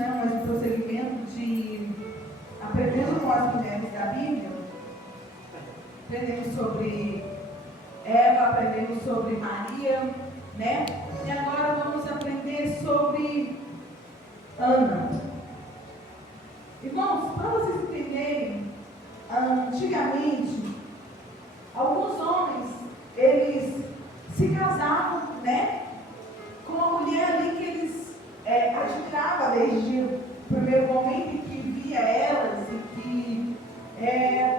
né, mas um prosseguimento de aprendendo com as mulheres da Bíblia. Aprendemos sobre Eva, aprendemos sobre Maria, né? E agora vamos aprender sobre Ana. Irmãos, para vocês entenderem, antigamente, alguns homens, eles se casavam, né, com uma mulher ali que eles admiravam desde o primeiro momento em que via elas e que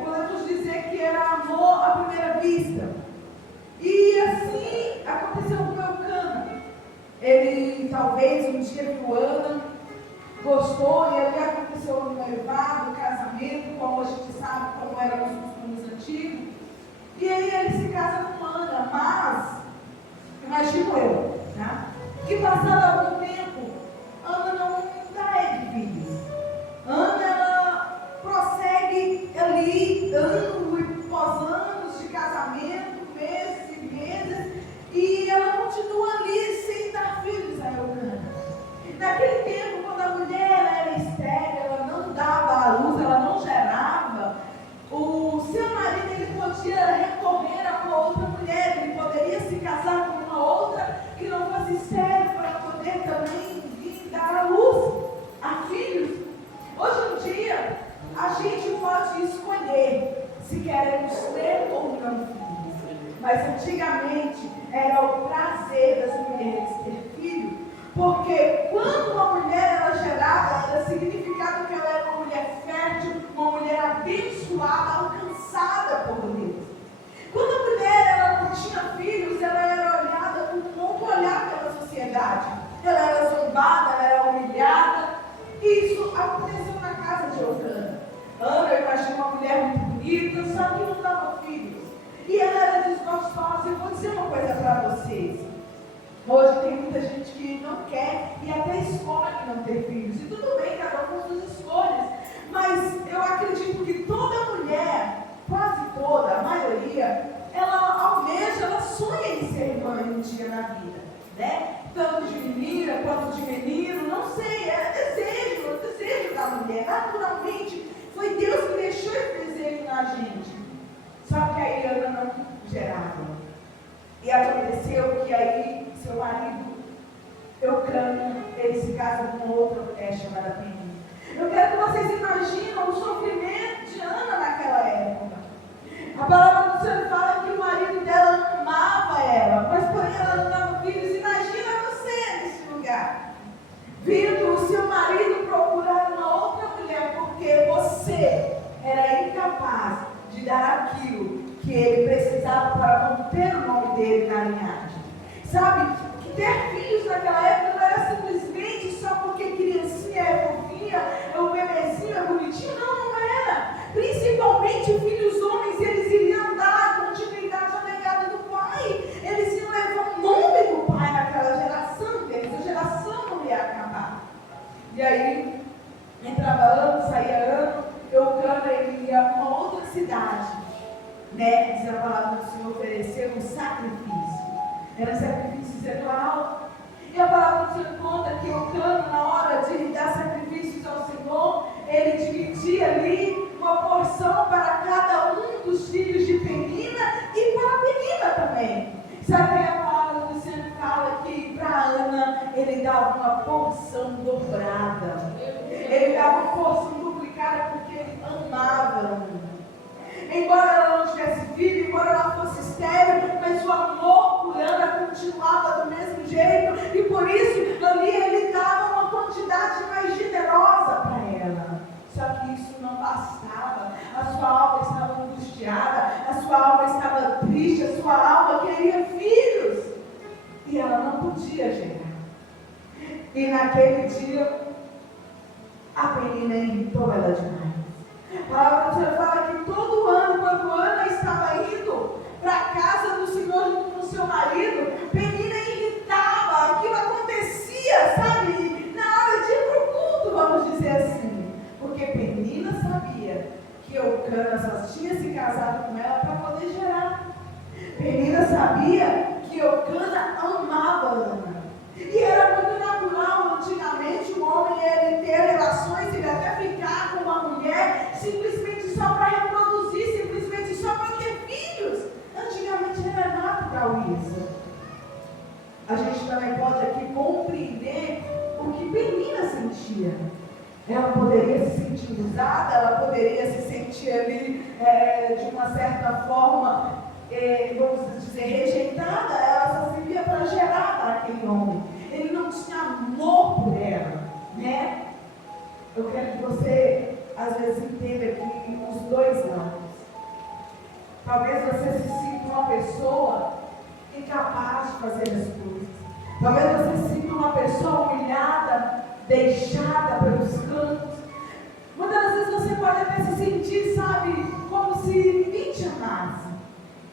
podemos dizer que era amor à primeira vista. E assim aconteceu com o Eucana. Ele talvez um dia viu Ana, gostou, e ali aconteceu o noivado, o casamento, como a gente sabe como eram os costumes antigos. E aí ele se casa com Ana, mas, imagino eu, né, que passado algum tempo, Ana não dá ele filhos. Ana, ela prossegue ali, ano após anos de casamento, meses e meses, e ela continua ali sem dar filhos a Eucana. Naquele tempo, quando a mulher era estéril, ela não dava à luz, ela não gerava, o seu marido ele podia recorrer a uma outra mulher, ele poderia se casar com uma outra que não fosse estéril para poder também vir dar à luz a filhos. Hoje em dia, a gente pode escolher se queremos ter ou não filhos, mas antigamente era o prazer das mulheres ter filhos, porque quando uma mulher ela gerava, era significado que ela era uma mulher fértil, uma mulher abençoada, alcançada por Deus. Quando a mulher ela não tinha filhos, ela era olhada com um outro olhar pela sociedade. Ela era zombada, ela era humilhada. Isso aconteceu na casa de Eucana. Ana, eu imagino uma mulher muito bonita, só que não dava filhos. E ela era desgostosa. Eu vou dizer uma coisa para vocês. Hoje tem muita gente que não quer e até escolhe não ter filhos. E tudo bem, cada um com suas escolhas. Mas eu acredito que toda mulher, quase toda, a maioria, ela almeja, ela sonha em ser mãe um dia na vida, né? Tanto de menina quanto de menino, não sei, é o desejo da mulher. Naturalmente, foi Deus que deixou esse desejo na gente. Só que aí Ana não gerava. E aconteceu que aí seu marido, Eucana, ele se casa com outra mulher chamada Penina. Eu quero que vocês imaginem o sofrimento de Ana naquela época. A palavra do Senhor fala que o marido dela amava ela, mas porém ela não dava filhos. Imagina você nesse lugar, vindo o seu marido procurar uma outra mulher, porque você era incapaz de dar aquilo que ele precisava para manter o nome dele na linhagem. Sabe, que ter filhos naquela época não era simplesmente só porque criancinha é fofinha, o bebezinho é bonitinho, não era. Principalmente filhos homens, eles iriam dar continuidade ao legado do pai, eles iam levar o nome do pai naquela geração deles, a geração não ia acabar. E aí, entrava ano, saía ano, Eucana ia a uma outra cidade, né? Diz a palavra do Senhor, oferecer um sacrifício. Era um sacrifício ritual. E a palavra do Senhor conta que Eucana, na hora de dar sacrifícios ao Senhor, ele dividia ali uma porção para cada um dos filhos de Penina e para Penina também. Sabe que a palavra do Senhor fala que para Ana ele dava uma porção dobrada. Ele dava uma porção duplicada porque ele amava Ana. Embora ela não tivesse filho, embora ela fosse estéril, mas o amor por Ana continuava do mesmo jeito, e por isso ali ele dava uma quantidade mais generosa para ela. Só que isso não bastava. A sua alma estava angustiada, a sua alma estava triste, a sua alma queria filhos, e ela não podia gerar. E naquele dia a Penina irritou ela demais. A palavra do Senhor fala que todo ano, quando Ana estava indo para a casa do Senhor junto com o seu marido, Penina irritava, aquilo acontecia, sabe, na hora de ir para o culto, vamos dizer assim, porque Penina sabia que Eucana só tinha se casado com ela para poder gerar. Penina sabia que Eucana amava Ana, e era muito natural antigamente o homem ele ter simplesmente só para reproduzir, simplesmente só para ter filhos. Antigamente era natural isso. A gente também pode aqui compreender o que Penina sentia. Ela poderia se sentir usada, ela poderia se sentir ali de uma certa forma, vamos dizer, rejeitada. Ela só servia para gerar para aquele homem. Ele não tinha amor por ela, né? Eu quero que você, às vezes, entenda aqui os dois lados. Talvez você se sinta uma pessoa incapaz de fazer as coisas. Talvez você se sinta uma pessoa humilhada, deixada pelos cantos. Muitas das vezes você pode até se sentir, sabe, como se ninguém te amasse.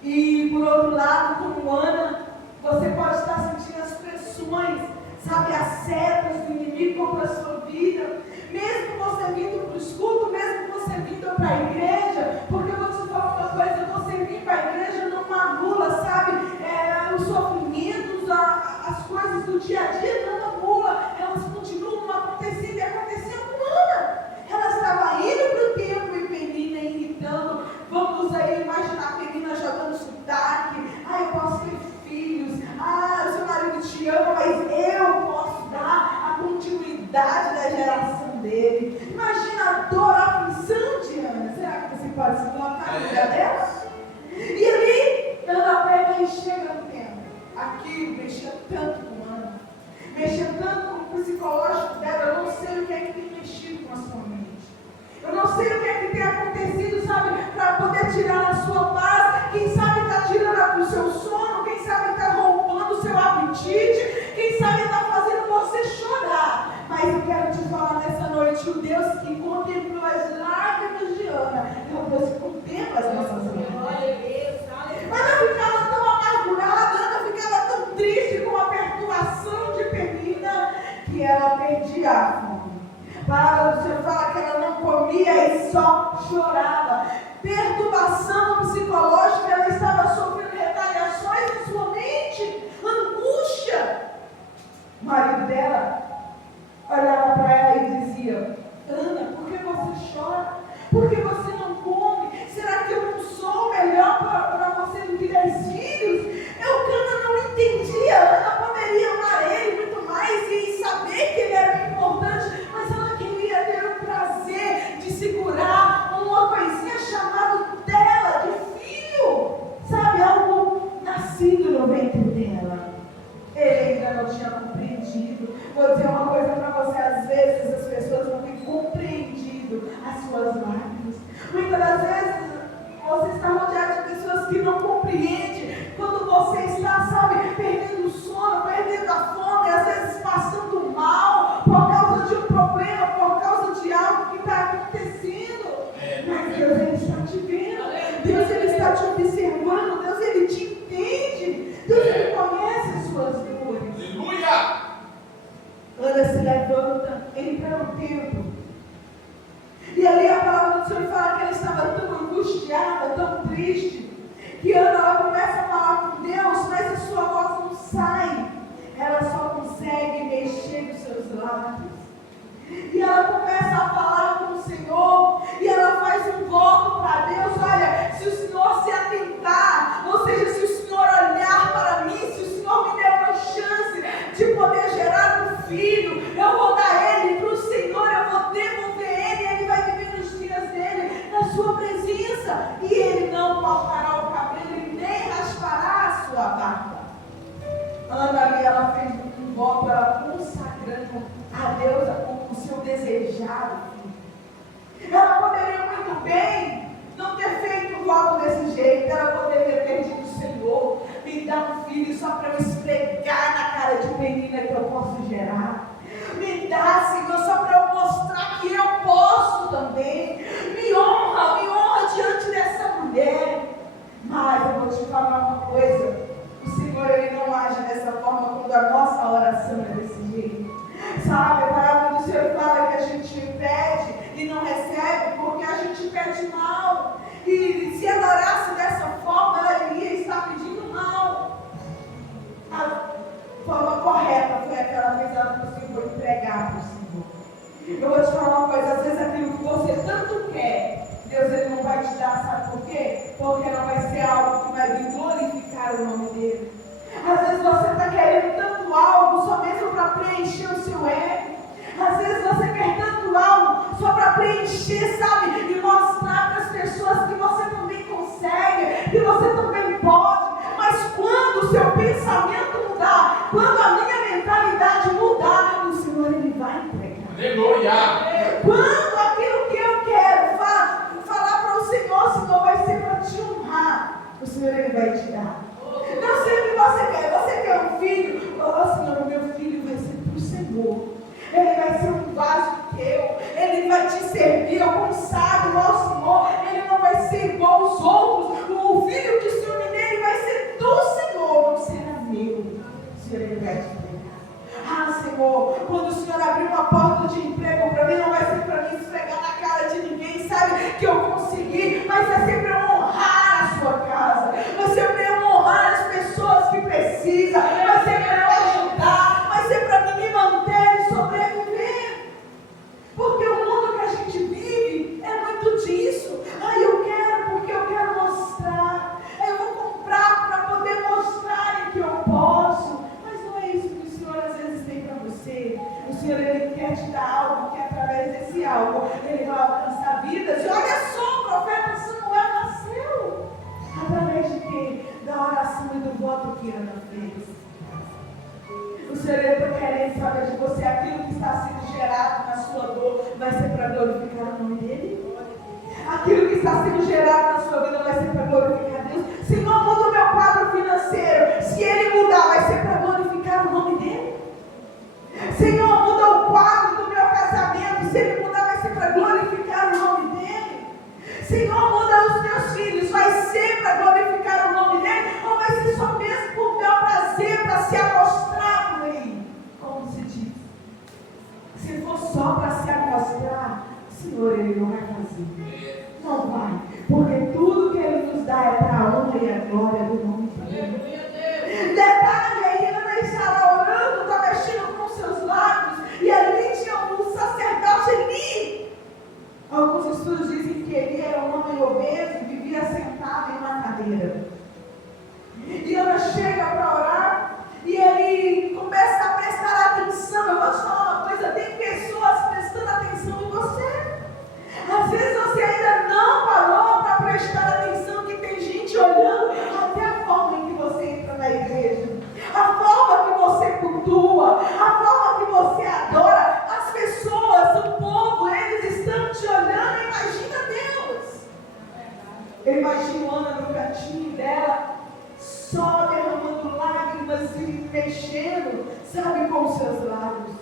E por outro lado, como Ana, você pode estar sentindo as pressões, sabe, as setas do inimigo contra a sua vida. Mesmo você vindo para o escudo, mesmo você vindo para a igreja, porque eu vou te falar uma coisa, você vir para a igreja não anula, sabe, os sofrimentos, as coisas do dia a dia não anula, elas continuam acontecendo e aconteceu com Ana. Ela estava indo para o templo e Penina irritando. Vamos aí imaginar Penina jogando sotaque. Eu posso ter filhos. O seu marido te ama, mas eu posso dar a continuidade da geração dele. Imagina a dor, a aflição de Ana. Será que você pode se colocar no lugar dela? E ali, Ana pega e chega no templo. Aquilo mexia tanto com Ana, mexia tanto com o psicológico dela. Eu não sei o que é que tem mexido com a sua mente. Eu não sei o que é que tem acontecido, sabe, para poder tirar a sua paz. Quem sabe está tirando o seu sono, quem sabe está roubando o seu apetite, quem sabe está fazendo você chorar. Mas eu quero te falar nessa noite, o Deus que contemplou as lágrimas de Ana é o Deus que contempla as nossas lágrimas. Ana ficava tão amargurada, Ana ficava tão triste com a perturbação de Penina, que ela perdia a fome. A palavra do Senhor fala que ela não comia e só chorava. Perturbação psicológica, ela estava sofrendo retaliações na sua mente, angústia. O marido dela olhava para ela e dizia: Ana, por que você chora? Por que você não come? Será que eu não sou melhor para você do que 10 filhos? Ana não entendia. Ana poderia amar ele muito mais e saber que ele era importante, mas ela queria ter o prazer de segurar uma coisinha chamada dela, de filho, sabe, algo nascido no ventre dela. Ele ainda não tinha compreendido. Vou dizer uma coisa para você: às vezes as pessoas não têm compreendido as suas lágrimas. Muitas das vezes você está rodeado de pessoas que não compreendem quando você está, sabe, perdendo o sono, perdendo a fome, às vezes passando mal por causa de um problema, por causa de algo que está acontecendo. Mas Deus, Ele está te vendo, Deus, Ele está te observando, Deus, Ele te entende, Deus, Ele conhece as suas dores. Aleluia! Ana se levanta, entra no templo. E ali a palavra do Senhor fala que ela estava tão angustiada, tão triste, que Ana, ela começa a falar com Deus, mas a sua voz não sai. Ela só consegue mexer nos seus lábios. E ela começa a falar com o Senhor, e ela faz um voto para Deus: olha, se o Senhor se atentar, ou seja, se o Senhor olhar para mim, se o Senhor me der uma chance de poder gerar um filho, eu vou dar ele para o Senhor, eu vou devolver ele, ele vai viver nos dias dele, na sua presença, e ele não cortará o cabelo e nem raspará a sua barba. Ana ali, ela fez um voto, ela consagrando a Deus o seu desejado filho. Ela poderia muito bem não ter feito um voto desse jeito. Ela poderia ter dito: Senhor, me dá um filho só para eu esfregar na cara de Penina que eu posso gerar. Me dá, Senhor, só para eu mostrar que eu posso também. Me honra diante dessa mulher. Mas eu vou te falar uma coisa: o Senhor, Ele não age dessa forma quando a nossa oração é desse jeito. Sabe, a palavra do Senhor fala que a gente pede e não recebe porque a gente pede mal. E se ela orasse dessa forma, ela iria estar pedindo mal. A forma correta foi aquela vez ela falou assim: vou entregar para o Senhor. Eu vou te falar uma coisa: às vezes aquilo que você tanto quer, mudar, sabe por quê? Porque não vai ser algo que vai vir glorificar o nome dele. Às vezes você está querendo tanto algo só mesmo para preencher o seu ego. Às vezes você quer tanto algo só para preencher, sabe? E mostrar para as pessoas que você também consegue, que você também pode. Mas quando o seu pensamento mudar, quando a minha mentalidade mudar, o Senhor Ele vai entregar. Aleluia! Quando aquilo que eu quero falar para o Senhor vai ser para te honrar, o Senhor Ele vai te dar. Não sei o que você quer um filho, Senhor, o meu filho vai ser para o Senhor. Ele vai ser um vaso teu, ele vai te servir, eu consagro ao Senhor, ele não vai ser igual aos outros. O filho que o Senhor me deu, ele vai ser do Senhor, não será meu. O Senhor ele vai te entregar. Senhor, quando o Senhor abrir uma porta de emprego para mim, não vai ser para mim esfregar na cara de ninguém, sabe, que eu consegui, mas vai ser para eu honrar a sua casa, vai ser para eu honrar as pessoas que precisam, vai ser para eu ajudar, vai ser para mim me manter e sobreviver. Porque o mundo que a gente vive é muito disso. Eu quero porque eu quero mostrar. Eu vou comprar para poder mostrar que eu posso. Mas não é isso que o Senhor às vezes tem para você. O Senhor Ele quer te dar algo que através desse algo Ele vai alcançar vidas. E olha só, o profeta Samuel nasceu através de quê? Da oração e do voto que Ana fez. O Senhor está querendo saber de você aquilo que está sendo gerado na sua dor vai ser para glorificar o nome dele? Aquilo que está sendo gerado na sua vida vai ser para glorificar Deus? Senhor, muda o meu quadro financeiro. Se ele mudar, vai ser para glorificar o nome dele? Senhor, muda o quadro do meu casamento. Se ele mudar, vai ser para glorificar o nome dele? Senhor, muda os meus filhos. Vai ser para glorificar o nome dele? Ou vai ser só mesmo por meu prazer, para se amostrar por ele? Como se diz? Se for só para se amostrar, o Senhor Ele não vai fazer. Não vai. Porque tudo que Ele nos dá é para a honra e a glória do nome dele. Detalhe, aí Ana estava orando, está mexendo com seus lábios, e ali tinha um sacerdote Eli. Alguns estudos dizem que Eli era um homem obeso e vivia sentado em uma cadeira. E Ana chega para orar e ele começa a prestar atenção. Eu vou te falar uma coisa: tem pessoas prestando atenção em você. Às vezes você ainda não parou para prestar atenção que tem gente olhando até a forma em que você entra na igreja, a forma que você cultua, a forma que você adora. As pessoas, o povo, eles estão te olhando. Imagina Deus. Eu imagino Ana no cantinho dela, só derramando lágrimas e mexendo, sabe, com os seus lábios.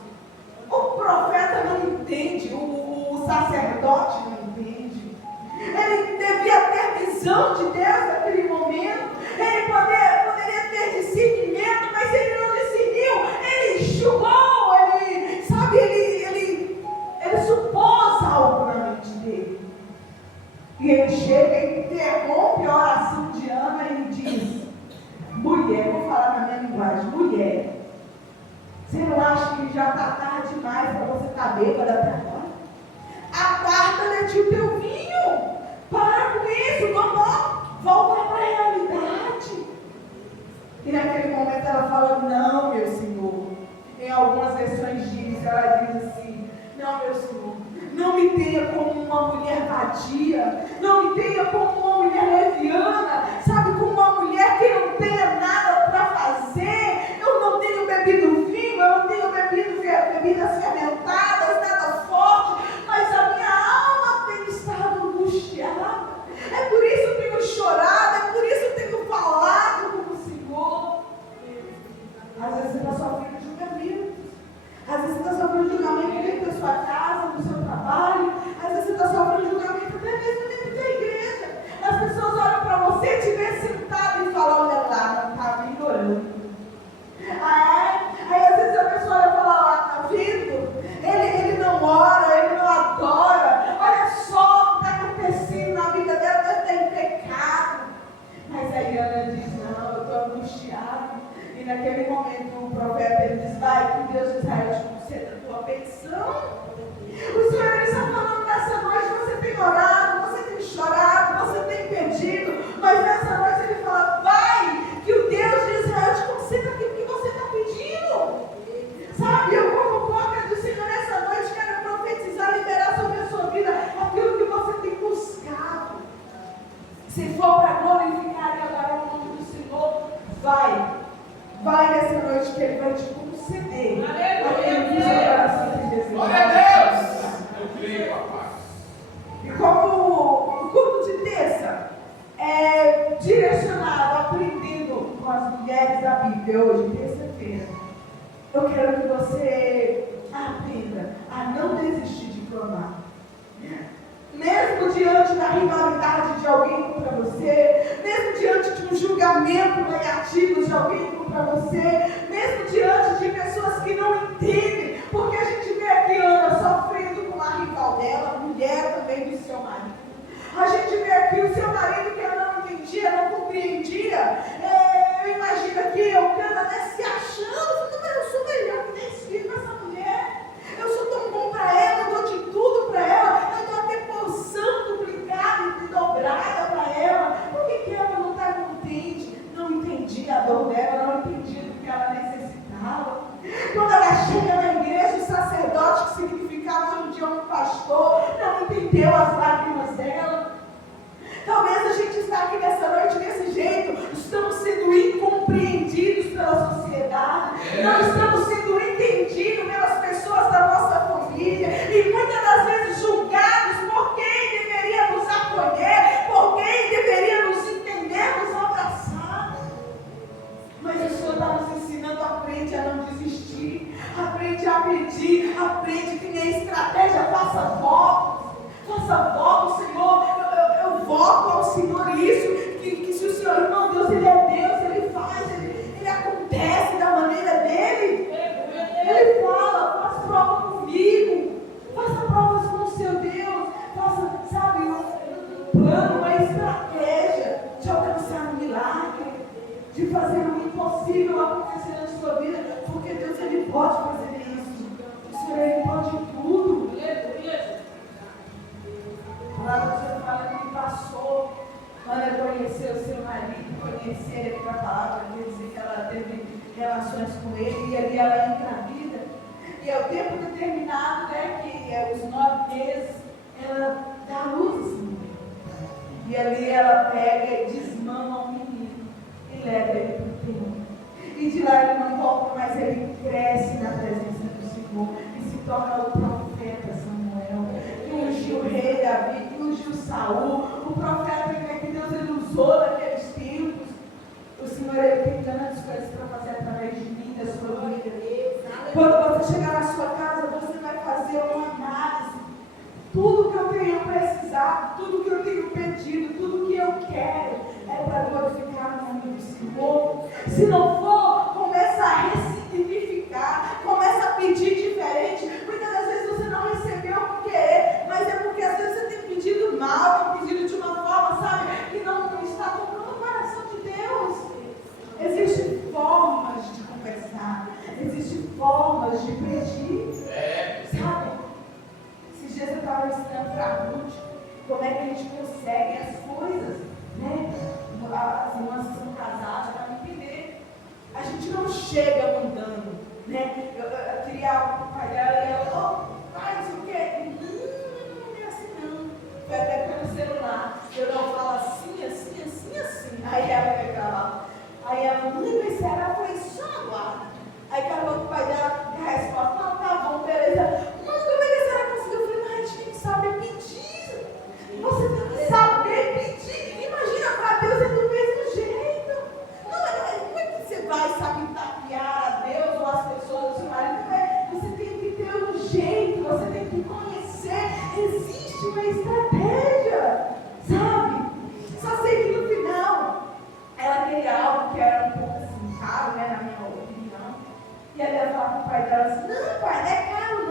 O profeta não entende, o sacerdote não entende. Ele devia ter visão de Deus naquele momento. Ele poderia ter discernimento, mas ele não discerniu. Ele enxugou, ele supôs algo na mente dele. E ele chega e interrompe a oração de Ana e diz: mulher, vou falar na minha linguagem, mulher, você não acha que já está tarde demais para você estar bêbada até agora? Aparta-te o teu vinho, para com isso, vamos voltar para a realidade. E naquele momento ela fala: não, meu Senhor. Em algumas versões ela diz assim: não, meu Senhor, não me tenha como uma mulher vadia, não me tenha como uma mulher leviana, sabe, como uma mulher que não tenha nada para fazer. Eu não tenho bebido vinho, eu não tenho bebido bebidas fermentadas, nada forte, mas a minha alma tem estado angustiada. É por isso que eu tenho chorado, é por isso que eu tenho falado com o Senhor. Às vezes você está sofrendo julgamento, às vezes você está sofrendo julgamento dentro da sua casa, no seu trabalho, às vezes você está sofrendo julgamento até mesmo dentro da igreja. As pessoas olham para você, te veem diante da rivalidade de alguém contra você, mesmo diante de um julgamento negativo de alguém contra você, mesmo diante de pessoas que não entendem, porque a gente vê aqui Ana sofrendo com a rival dela, mulher também do seu marido. A gente vê aqui o seu marido que ela não entendia, não compreendia. Eu imagino aqui Eucana, né, se achando, eu sou melhor que nesse filho com essa mulher. Eu sou tão bom para ela, eu dou de tudo para ela, eu dou até porção duplicada e dobrada para ela. Por que ela não está contente? Não entendia a dor dela, não entendia do que ela necessitava. Quando ela chega na igreja, o sacerdote, que significava hoje em dia um pastor, não entendeu as lágrimas dela. Talvez a gente está aqui nessa noite desse jeito, estamos sendo incompreendidos pela sociedade, não estamos sendo entendidos pelas pessoas da nossa família, e muitas das vezes julgados por quem deveria nos acolher, por quem deveria nos entender, nos abraçar. Mas o Senhor está nos ensinando, aprende a não desistir, aprende a pedir, aprende que nem estratégia, faça votos, Senhor. Eu voto ao Senhor isso, que se o Senhor, irmão, Deus, Ele é Deus, Ele faz, Ele acontece da maneira dEle. Ele fala, faz prova comigo, faça provas com o seu Deus, faça, sabe, um plano, uma estratégia de alcançar um milagre, de fazer o impossível acontecer na sua vida, porque Deus, Ele pode fazer isso. O Senhor, Ele pode tudo. A palavra do Senhor fala que passou para conhecer o seu marido, conhecer ele para a palavra, quer dizer que ela teve relações com ele, e ali ela engravida. E é o tempo determinado, né, que é os 9 meses, ela dá a luz a esse menino. E ali ela pega e desmama o menino e leva ele para o templo. E de lá ele não volta, mas ele cresce na presença do Senhor e se torna o profeta Samuel, que ungiu o rei Davi, que ungiu Saul, o profeta que Deus ele usou naqueles tempos. O Senhor, Ele tem tantas coisas para fazer através de mim, da sua vida. Quando você chegar na sua casa, você vai fazer uma análise. Tudo que eu tenho precisado, tudo que eu tenho pedido, tudo que eu quero é para glorificar o nome do Senhor. Se não for, começa a ressignificar, começa a pedir diferente. Muitas das vezes você não recebeu por querer, mas é porque às vezes você tem pedido mal, tem pedido de uma forma, sabe, que não está tocando o coração de Deus. Existem formas de conversar, existem formas de pedir, sabe? Esses dias eu estava ensinando para a Ruth como é que a gente consegue as coisas, né? As irmãs que são casadas para entender. A gente não chega mandando, né? Eu queria algo para o pai dela e ela, faz o quê? Não é assim não. Foi até pelo celular. Eu não falo assim, assim, assim, assim. Aí ela vai gravar. Aí ela, mas será? Foi só aguarda. Aí acabou que o pai dela a resposta, não, tá bom, beleza. Mano, como é que a senhora conseguiu? Eu falei, mas a gente tem que saber pedir. Você tem que saber pedir. Imagina, para Deus é do mesmo jeito. Não, como é que você vai, sabe, tapear a Deus ou as pessoas do seu marido? Não é. Você tem que ter um jeito, você tem que conhecer. Existe uma estratégia, sabe? Só sei que no final ela queria algo que era um pouco assim caro, né, na minha opinião. E ela ia falar com o pai dela assim, não pai, não é caro